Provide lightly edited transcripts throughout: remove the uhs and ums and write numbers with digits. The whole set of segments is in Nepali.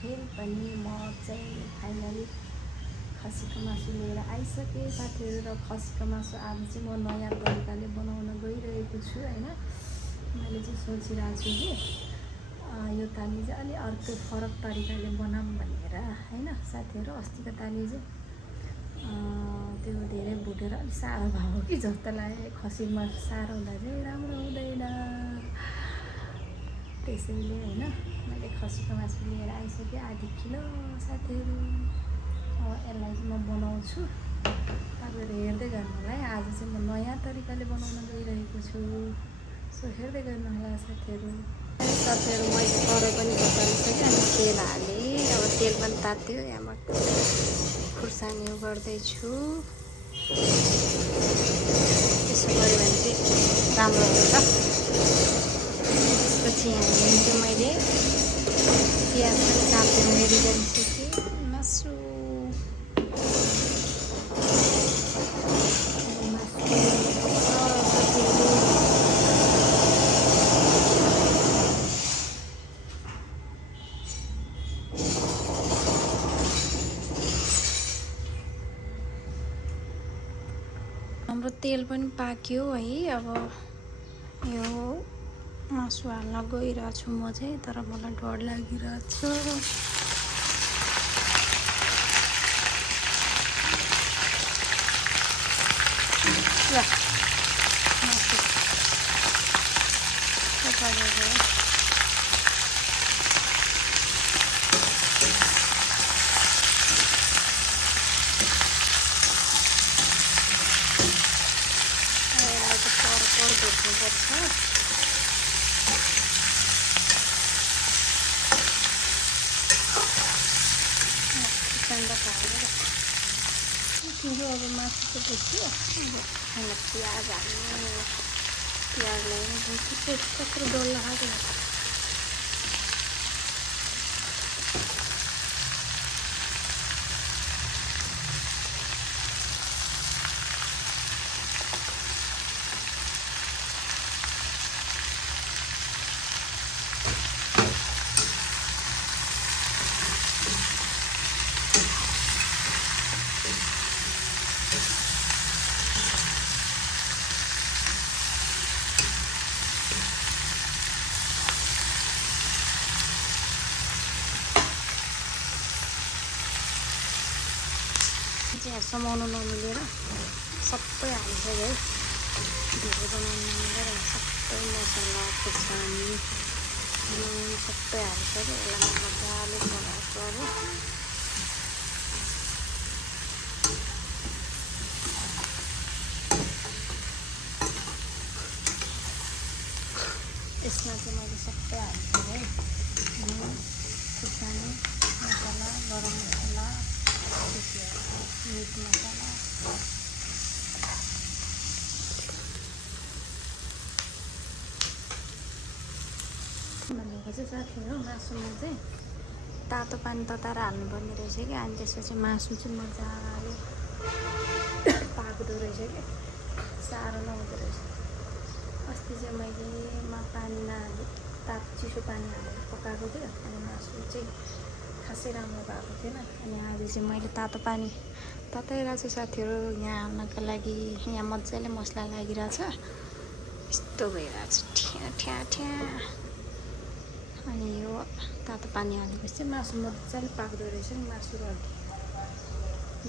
फेरि पनि म चाहिँ फाइनली खसीको मासु लिएर आइसकेँ साथीहरू। र खसीको मासु आज चाहिँ म नयाँ तरिकाले बनाउन गइरहेको छु होइन। मैले चाहिँ सोचिरहेको छु कि यो ताली चाहिँ अलि अर्को फरक तरिकाले बनाऊँ भनेर होइन साथीहरू। अस्तिको ताली चाहिँ त्यो धेरै भुटेर अलिक साह्रो भयो कि जस्तो लाग्यो। खसीको मासु साह्रो हुँदा चाहिँ राम्रो हुँदैन, त्यसैले होइन मैले खसीको मासु लिएर आइसकेँ आधी किलो साथीहरू। अब यसलाई चाहिँ म बनाउँछु, तपाईँहरू हेर्दै गर्नु होला है। आज चाहिँ म नयाँ तरिकाले बनाउन गइरहेको छु, सो हेर्दै गर्नु होला साथीहरू। साथीहरू मैले कराई पनि बसालिसकेँ अनि तेल हालेँ। अब तेल पनि तात्यो, यहाँ म खुर्सानी गर्दैछु। त्यसो गऱ्यो भने चाहिँ राम्रो हुन्छ। त्यसपछि हाल्ने चाहिँ मैले प्याज पनि काटेर रेडी गरिसकेँ। मासु हाम्रो तेल पनि पाक्यो है। अब यो मासु हाल्न गइरहेको छु म चाहिँ, तर मलाई डर लागिरहेछ। ल मासु अब मासु चाहिँ बुझ्यो। अब प्याज हाल्नु, प्याजलाई पनि कत्रो डल्लो खाएको चाहिँ समाउनु नमिलेर सबै हालिसक्यो है। धेरै बनाउनु नमिलेर सबै मसला खुर्सानी नुन सबै हालिसक्यो। यसलाई मजाले बनाएको अब यसमा चाहिँ मैले सबै हालिसकेँ है। नुन खुर्सानी मसला गरम मसला मिट मसला भनेको चाहिँ साथीहरू मासुमा चाहिँ तातो पानी तताएर हाल्नुपर्ने रहेछ कि। अनि त्यसपछि मासु चाहिँ मजाले पाक्दो रहेछ कि, साह्रो नहुँदो रहेछ। अस्ति चाहिँ मैले पानी नहाले चिसो पानी हालेर पकाएको थियो, अनि मासु चाहिँ खासै राम्रो भएको थिएन। अनि आज चाहिँ मैले तातो पानी तताइरहेको छु साथीहरू यहाँ हाल्नको लागि। यहाँ मजाले मसला लागिरहेछ, यस्तो भइरहेछ ठ्या ठ्या ठ्या। अनि यो तातो पानी हालेपछि चाहिँ मासु मजाले पाक्दो रहेछ नि। मासु र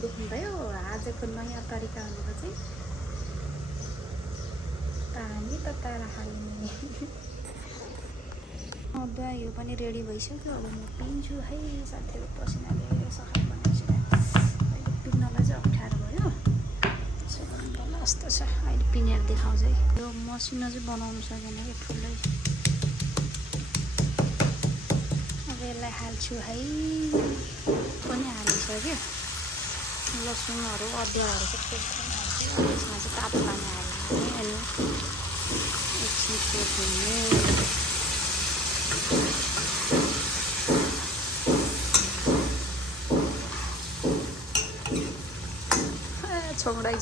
देख्नुभयो आजको नयाँ तरिका भनेको चाहिँ पानी तताएर हाल्ने। अदुवा यो पनि रेडी भइसक्यो। अब म पिन्छु है साथीहरू, पसिनाले सफा बनाइसक्यो। अहिले पिन्नलाई चाहिँ अप्ठ्यारो भयो, त्यसो गर्नु पर्ला जस्तो छ। अहिले पिनेर देखाउँछ है। यो मसिनो चाहिँ बनाउनु सकेन कि ठुलै। अब यसलाई हाल्छु है, पनि हालिसक्यो। लसुनहरू अदुवाहरू चाहिँ पेस्ट हाल्छु। यसमा चाहिँ तातो पानी हाल्ने अनि एकछिन छोडिदिने। छोक्दै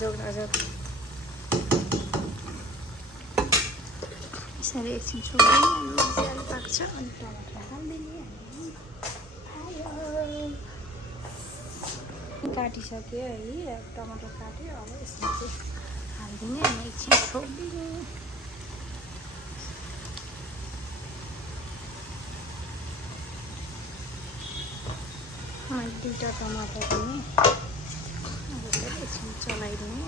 यसरी एकछिन छोड्दै मजाले पाक्छ। अनि टमाटर हालिदिने। काटिसक्यो है, अब टमाटर काट्यो। अब यसमा चाहिँ हालिदिने अनि एकछिन छोडिदिने। दुईवटा टमाटर पनि अब एकछिन चलाइदिने।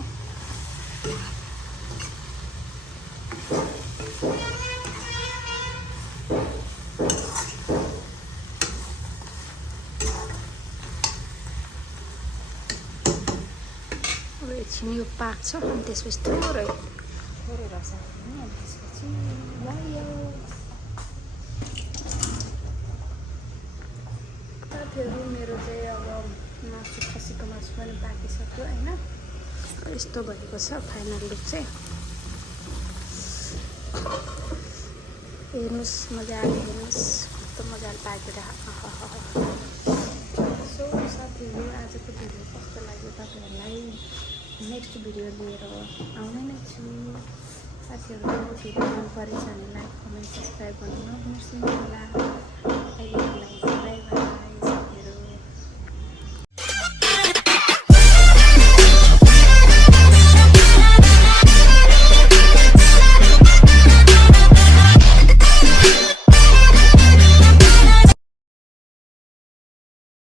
एकछिन यो पाक्छ अनि त्यसपछि थोरै रस हाल्ने। अनि त्यसपछि भयो। साथीहरू मेरो चाहिँ अब मासु, खसीको मासु पनि पाकिसक्यो होइन। यस्तो भएको छ फाइनल लुक चाहिँ। हेर्नुहोस्, मजाले हेर्नुहोस् कस्तो मजाले पाकेर। सो साथीहरू आजको भिडियो कस्तो लाग्यो तपाईँहरूलाई नेक्स्ट भिडियो लिएर आउने नै छु। साथीहरू भिडियो मन परेछ भने लाइक, कमेन्ट, सब्सक्राइब गर्नु नबिर्सिनु होला। अहिले